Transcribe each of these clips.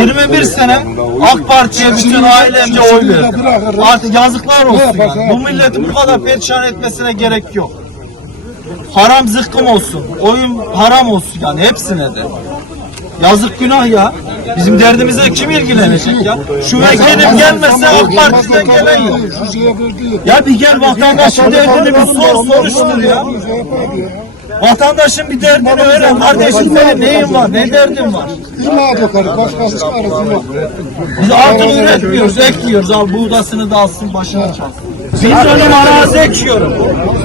21 sene AK Parti'ye bütün ailemce oy verdim. Artık yazıklar olsun yani. Bu milleti bu kadar perişan etmesine gerek yok. Haram zıkkım olsun. Oyun haram olsun yani hepsine de. Yazık günah ya. Bizim derdimize kim ilgilenecek ya? Şu gelip gelmese AK Parti'den gelen yok. Ya bir gel vatandaşın derdini bir sor soruştur ya. Vatandaşın bir derdini öğren. Kardeşim senin neyin var? Ne derdin var? İlla bakarız. Başkası çaresi yok. Biz artık üretmiyoruz, ekliyoruz. Al buğdasını da alsın başına çalsın. Bin dönüm arazi ekiyorum.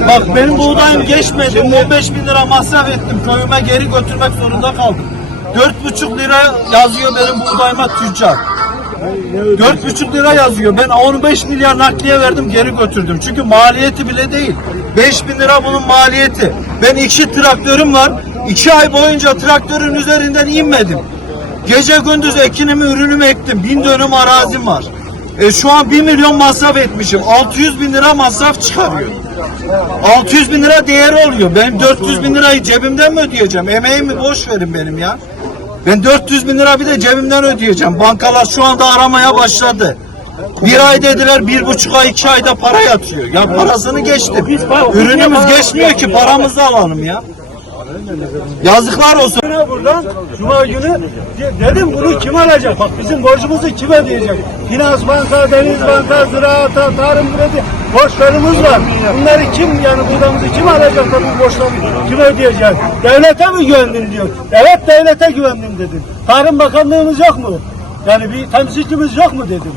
Bak benim buğdayım geçmedi. 15 bin lira masraf ettim. Köyüme geri götürmek zorunda kaldım. Dört buçuk lira yazıyor benim buğdayıma tüccar. Dört buçuk lira yazıyor. Ben 15 milyar nakliye verdim geri götürdüm. Çünkü maliyeti bile değil. 5 bin lira bunun maliyeti. Ben iki traktörüm var. İki ay boyunca traktörün üzerinden inmedim. Gece gündüz ekinimi ürünümü ektim. Bin dönüm arazim var. E şu an 1 milyon masraf etmişim. 600 bin lira masraf çıkarıyor. 600 bin lira değeri oluyor. Ben 400 bin lirayı cebimden mi ödeyeceğim? Emeğimi boş verin benim ya. Ben 400 bin lira bir de cebimden ödeyeceğim. Bankalar şu anda aramaya başladı. Bir ay dediler, bir buçuk ay, iki ayda para yatıyor. Ya parasını geçtim. Ürünümüz geçmiyor ki paramızı alalım ya. Yazıklar olsun. buradan Cuma günü de- dedim bunu kim alacak? Bak bizim borcumuzu kim ödeyecek? Finans Banka, Deniz Banka, Ziraat, Tarım Kredi borçlarımız var. Bunları kim yani buğdamızı kim alacak da bu borçları kim ödeyecek? Devlete mi güvendin diyor. Evet devlete güvendim dedim. Tarım Bakanlığımız yok mu? Yani bir temsilcimiz yok mu dedim.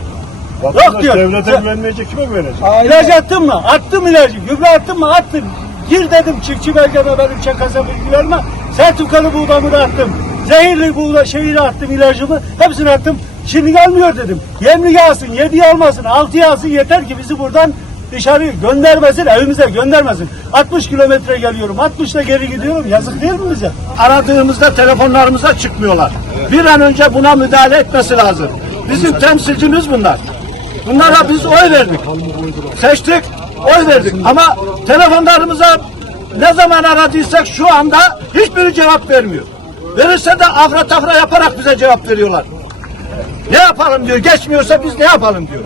Yok diyor. Devlete güvenmeyecek kime güvenecek? İlaç attın mı? Attım ilacı. Gübre attın mı? Attım. Gir dedim çiftçi belgeme benim çakasa bilgi verme. Sertifikalı buğdamı da attım. Zehirli buğda şeyini attım ilacımı. Hepsini attım. Şimdi gelmiyor dedim. Yemli alsın, yediği almasın, altı alsın yeter ki bizi buradan dışarı göndermesin, evimize göndermesin. 60 kilometre geliyorum, 60'da geri gidiyorum. Yazık değil mi bize? Aradığımızda telefonlarımıza çıkmıyorlar. Bir an önce buna müdahale etmesi lazım. Bizim temsilcimiz bunlar. Bunlara biz oy verdik. Seçtik, oy verdik. Ama telefonlarımıza ne zaman aradıysak şu anda hiçbiri cevap vermiyor. Verirse de afra tafra yaparak bize cevap veriyorlar. Ne yapalım diyor. Geçmiyorsa biz ne yapalım diyor.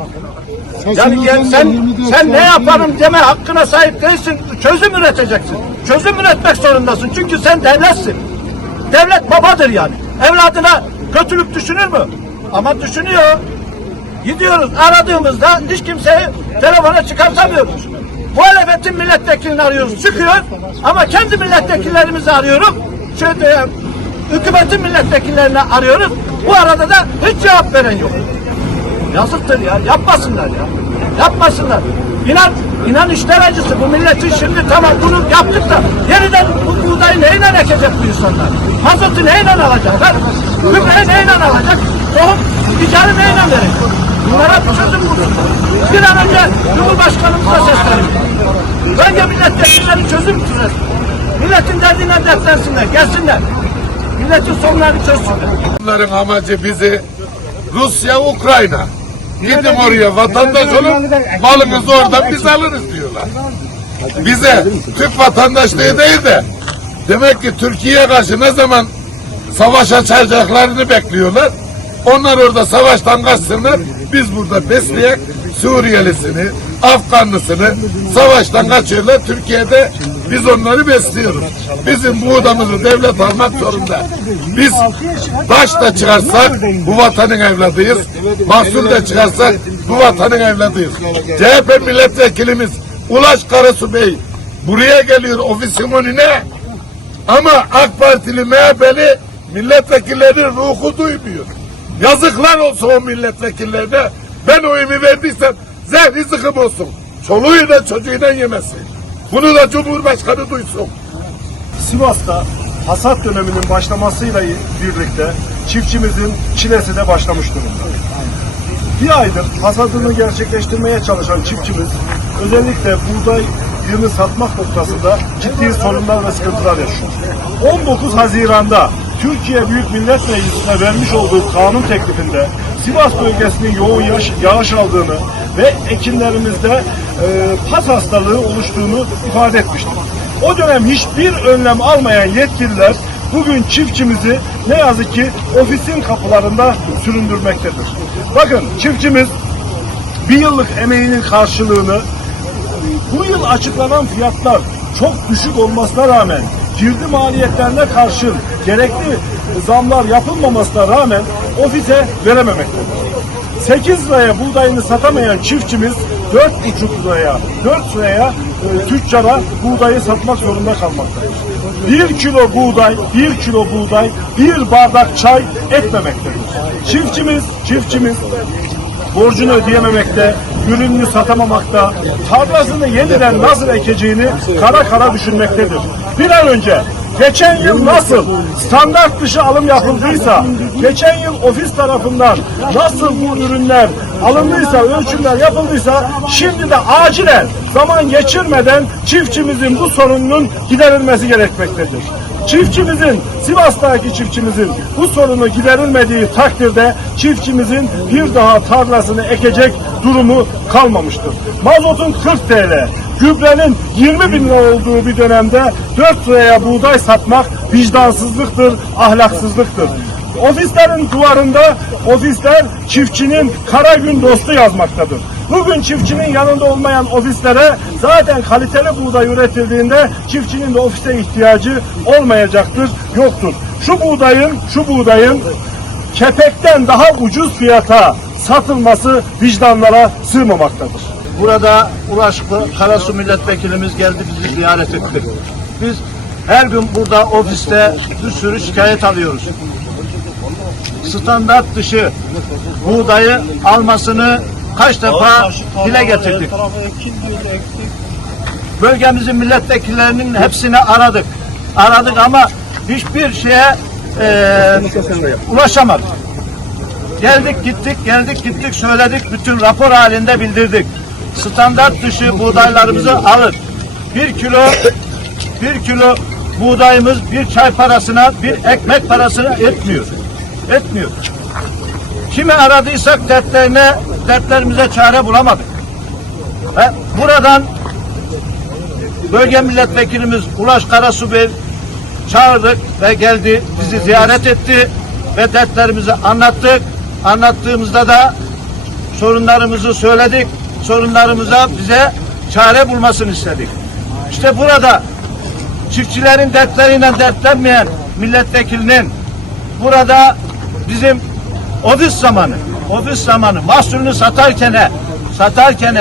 Yani gel- sen sen ne yaparım deme hakkına sahip değilsin. Çözüm üreteceksin. Çözüm üretmek zorundasın. Çünkü sen devletsin. Devlet babadır yani. Evladına kötülük düşünür mü? Ama düşünüyor. Gidiyoruz aradığımızda hiç kimseyi telefona çıkartamıyoruz. Muhalefetin milletvekilini arıyoruz. Çıkıyor ama kendi milletvekillerimizi arıyorum. Şöyle, hükümetin milletvekillerini arıyoruz. Bu arada da hiç cevap veren yok. Yazıktır ya. Yapmasınlar ya. Yapmasınlar. İnan, inan işler acısı. Bu milletin şimdi tamam bunu yaptık da yeniden bu buğdayı neyle ekecek bu insanlar? Mazotu neyle alacaklar? Gübreyi neyle alacak? Tohum ticarı neyle verecek? Bunlara bir çözüm bulun. Bir an önce Cumhurbaşkanımıza sesleniyorum. Önce milletvekilleri çözüm türesin. Milletin derdine dertlensinler, gelsinler. Milletin sorunlarını çözsünler. Bunların amacı bizi Rusya, Ukrayna. Gidin oraya vatandaş olun, malınızı oradan biz alırız diyorlar. Bize Türk vatandaşlığı değil de demek ki Türkiye'ye karşı ne zaman savaş açacaklarını bekliyorlar. Onlar orada savaştan kaçsınlar. Biz burada besleyek Suriyelisini, Afganlısını savaştan kaçıyorlar. Türkiye'de biz onları besliyoruz. Bizim buğdamızı devlet almak zorunda. Biz taş da çıkarsak bu vatanın evladıyız. Mahsul da çıkarsak bu vatanın evladıyız. CHP milletvekilimiz Ulaş Karasu Bey buraya geliyor ofisin önüne ama AK Partili MHP'li milletvekillerinin ruhu duymuyor. Yazıklar olsun o milletvekillerine. Ben oyumu verdiysem zehri zıkım olsun. Çoluğuyla çocuğuyla yemesin. Bunu da Cumhurbaşkanı duysun. Sivas'ta hasat döneminin başlamasıyla birlikte çiftçimizin çilesi de başlamış durumda. Bir aydır hasadını gerçekleştirmeye çalışan çiftçimiz özellikle buğday yığını satmak noktasında ciddi sorunlar ve sıkıntılar yaşıyor. 19 Haziran'da Türkiye Büyük Millet Meclisi'ne vermiş olduğu kanun teklifinde Sivas bölgesinin yoğun yağış, yağış aldığını ve ekinlerimizde e, pas hastalığı oluştuğunu ifade etmiştir. O dönem hiçbir önlem almayan yetkililer bugün çiftçimizi ne yazık ki ofisin kapılarında süründürmektedir. Bakın çiftçimiz bir yıllık emeğinin karşılığını bu yıl açıklanan fiyatlar çok düşük olmasına rağmen girdi maliyetlerine karşın gerekli zamlar yapılmamasına rağmen ofise verememektedir. 8 liraya buğdayını satamayan çiftçimiz 4,5 liraya, 4 liraya e, tüccara buğdayı satmak zorunda kalmaktadır. 1 kilo buğday, 1 kilo buğday, 1 bardak çay etmemektedir. Çiftçimiz, çiftçimiz borcunu ödeyememekte, ürününü satamamakta, tarlasını yeniden nasıl ekeceğini kara kara düşünmektedir. Bir an önce geçen yıl nasıl standart dışı alım yapıldıysa, geçen yıl ofis tarafından nasıl bu ürünler alındıysa, ölçümler yapıldıysa, şimdi de acilen zaman geçirmeden çiftçimizin bu sorununun giderilmesi gerekmektedir. Çiftçimizin, Sivas'taki çiftçimizin bu sorunu giderilmediği takdirde çiftçimizin bir daha tarlasını ekecek durumu kalmamıştır. Mazotun 40 TL, gübrenin 20 bin lira olduğu bir dönemde 4 liraya buğday satmak vicdansızlıktır, ahlaksızlıktır. Ofislerin duvarında ofisler çiftçinin kara gün dostu yazmaktadır. Bugün çiftçinin yanında olmayan ofislere zaten kaliteli buğday üretildiğinde çiftçinin de ofise ihtiyacı olmayacaktır, yoktur. Şu buğdayın, şu buğdayın kepekten daha ucuz fiyata satılması vicdanlara sığmamaktadır. Burada Ulaşlı Karasu milletvekilimiz geldi bizi ziyaret etti. Biz her gün burada ofiste bir sürü şikayet alıyoruz. Standart dışı buğdayı almasını kaç defa dile getirdik. Bölgemizin milletvekillerinin hepsini aradık. Aradık ama hiçbir şeye eee ulaşamadık. Geldik gittik, geldik gittik söyledik, bütün rapor halinde bildirdik. Standart dışı buğdaylarımızı alın. Bir kilo, bir kilo buğdayımız bir çay parasına, bir ekmek parasına etmiyor. Etmiyor. Kimi aradıysak dertlerine, dertlerimize çare bulamadık. Ve buradan bölge milletvekilimiz Ulaş Karasu Bey çağırdık ve geldi, bizi ziyaret etti ve dertlerimizi anlattık. Anlattığımızda da sorunlarımızı söyledik. Sorunlarımıza bize çare bulmasını istedik. İşte burada çiftçilerin dertleriyle dertlenmeyen milletvekilinin burada bizim ofis zamanı, ofis zamanı mahsulünü satarken satarken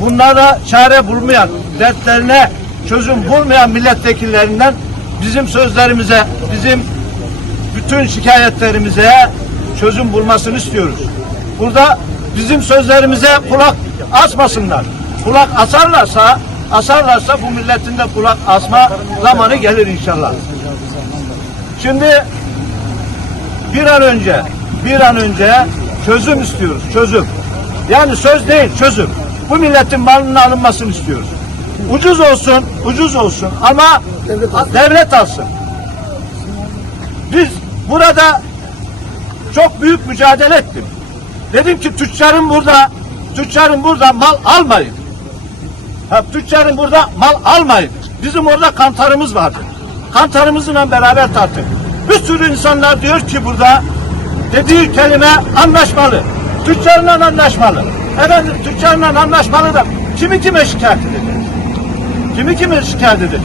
bunlara çare bulmayan, dertlerine çözüm bulmayan milletvekillerinden bizim sözlerimize, bizim bütün şikayetlerimize çözüm bulmasını istiyoruz. Burada bizim sözlerimize kulak asmasınlar. Kulak asarlarsa, asarlarsa bu milletin de kulak asma zamanı gelir inşallah. Şimdi bir an önce, bir an önce çözüm istiyoruz, çözüm. Yani söz değil, çözüm. Bu milletin malının alınmasını istiyoruz. Ucuz olsun, ucuz olsun ama devlet alsın. Biz burada çok büyük mücadele ettim. Dedim ki tüccarın burada, tüccarın burada mal almayın. Ha, tüccarın burada mal almayın. Bizim orada kantarımız vardı. Kantarımızla beraber tarttık. Bir sürü insanlar diyor ki burada dediği kelime anlaşmalı. Tüccarla anlaşmalı. Efendim tüccarla anlaşmalı da kimi kime şikayet edecek? Kimi kime şikayet edecek?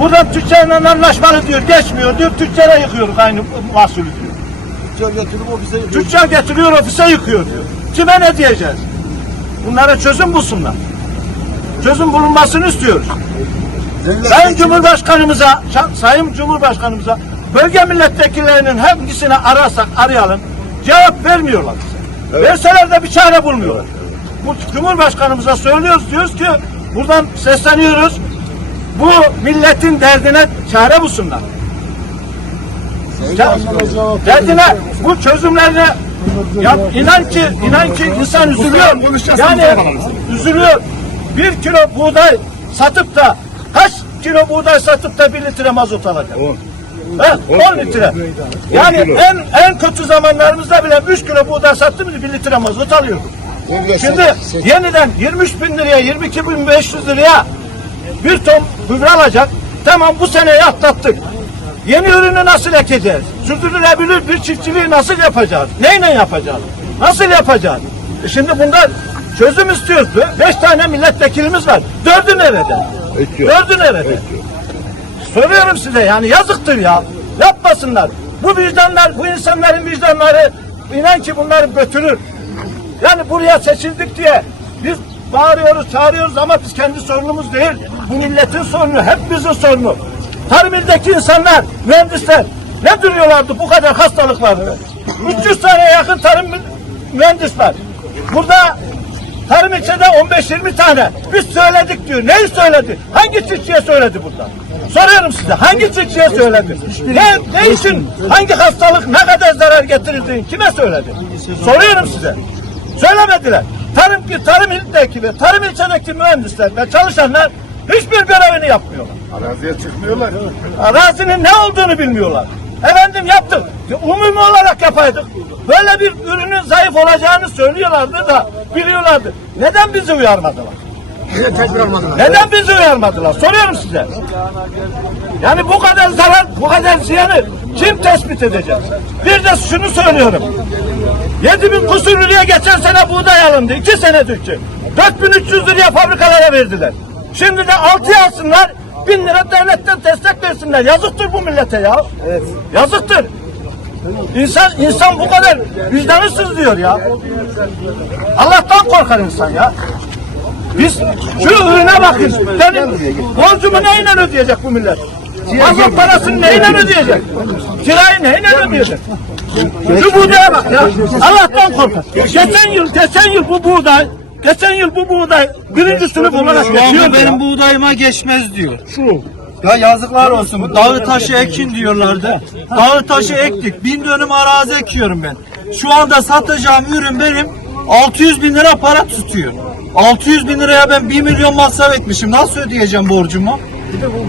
Buradan tüccarla anlaşmalı diyor, geçmiyor diyor, tüccara yıkıyoruz aynı mahsulü diyor. Tüccar getiriyor ofise yıkıyor diyor. Kime ne diyeceğiz? Bunlara çözüm bulsunlar. Çözüm bulunmasını istiyoruz. Ben Cumhurbaşkanımıza, Sayın Cumhurbaşkanımıza bölge milletvekillerinin hangisini ararsak arayalım cevap vermiyorlar bize. Verseler de bir çare bulmuyorlar. Bu Cumhurbaşkanımıza söylüyoruz diyoruz ki buradan sesleniyoruz. Bu milletin derdine çare bulsunlar. Derdine bu çözümlerine ya inan ki inan ki insan üzülüyor. Yani üzülüyor. Bir kilo buğday satıp da kaç kilo buğday satıp da bir litre mazot alacak? 10. 10 litre. Yani en en kötü zamanlarımızda bile 3 kilo buğday sattığımız bir litre mazot alıyorduk. Şimdi yeniden 23 bin liraya 22 bin 500 liraya bir ton gübre alacak. Tamam bu seneyi atlattık. Yeni ürünü nasıl ekeceğiz? Sürdürülebilir bir çiftçiliği nasıl yapacağız? Neyle yapacağız? Nasıl yapacağız? E şimdi bundan çözüm istiyoruz. Be- Beş tane milletvekilimiz var. Dördü nerede? Dördü nerede? Soruyorum size yani yazıktır ya. Yapmasınlar. Bu vicdanlar, bu insanların vicdanları inan ki bunları götürür. Yani buraya seçildik diye biz bağırıyoruz, çağırıyoruz ama biz kendi sorunumuz değil. Bu milletin sorunu, hepimizin sorunu. Tarım ildeki insanlar, mühendisler ne duruyorlardı bu kadar hastalık vardı. 300 tane yakın tarım mü- mühendis var. Burada tarım ilçede 15-20 tane. Biz söyledik diyor. Neyi söyledi? Hangi çiftçiye söyledi burada? Soruyorum size. Hangi çiftçiye söyledi? Ne, ne için? Hangi hastalık ne kadar zarar getirdiğini kime söyledi? Soruyorum size. Söylemediler. Tarım ki tarım ildeki ve tarım ilçedeki mühendisler ve çalışanlar hiçbir görevini yapmıyorlar. Araziye çıkmıyorlar. Arazinin ne olduğunu bilmiyorlar. Efendim yaptık. Umumi olarak yapaydık. Böyle bir ürünün zayıf olacağını söylüyorlardı da biliyorlardı. Neden bizi uyarmadılar? Neden bizi uyarmadılar? Soruyorum size. Yani bu kadar zarar, bu kadar ziyanı kim tespit edecek? Bir de şunu söylüyorum. 7 bin kusur liraya geçen sene buğday alındı. 2 senedir 4300 liraya fabrikalara verdiler. Şimdi de 6'ya alsınlar. 1000 lira devletten destek versinler. Yazıktır bu millete ya. Yazıktır. İnsan insan bu kadar vicdanı sızlıyor ya. Allah'tan korkar insan ya. Biz şu ürüne bakın. Benim borcumu neyle ödeyecek bu millet? Mazot parasını neyle ödeyecek? Kirayı neyle ödeyecek? Şu buğdaya bak ya. Allah'tan korkar. Geçen yıl, geçen yıl bu buğday, geçen yıl bu buğday birinci sınıf olarak Şu geçiyor. anda benim buğdayıma geçmez diyor. Ya yazıklar olsun. Dağı taşı ekin diyorlardı. Dağı taşı ektik. Bin dönüm arazi ekiyorum ben. Şu anda satacağım ürün benim 600 bin lira para tutuyor. 600 bin liraya ben 1 milyon masraf etmişim. Nasıl ödeyeceğim borcumu?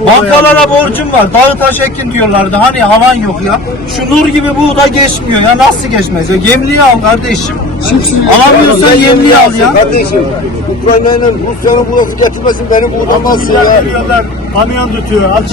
Bankalara borcum var. Dağı taş ekin diyorlardı. Hani havan yok ya. Şu nur gibi buğday geçmiyor ya. Nasıl geçmez ya? Yemliği al kardeşim. Alamıyorsan yemliği al ya. Kardeşim Ukrayna ile Rusya'nın burası getirmesin beni buradan nasıl ya? Kamyon tutuyor.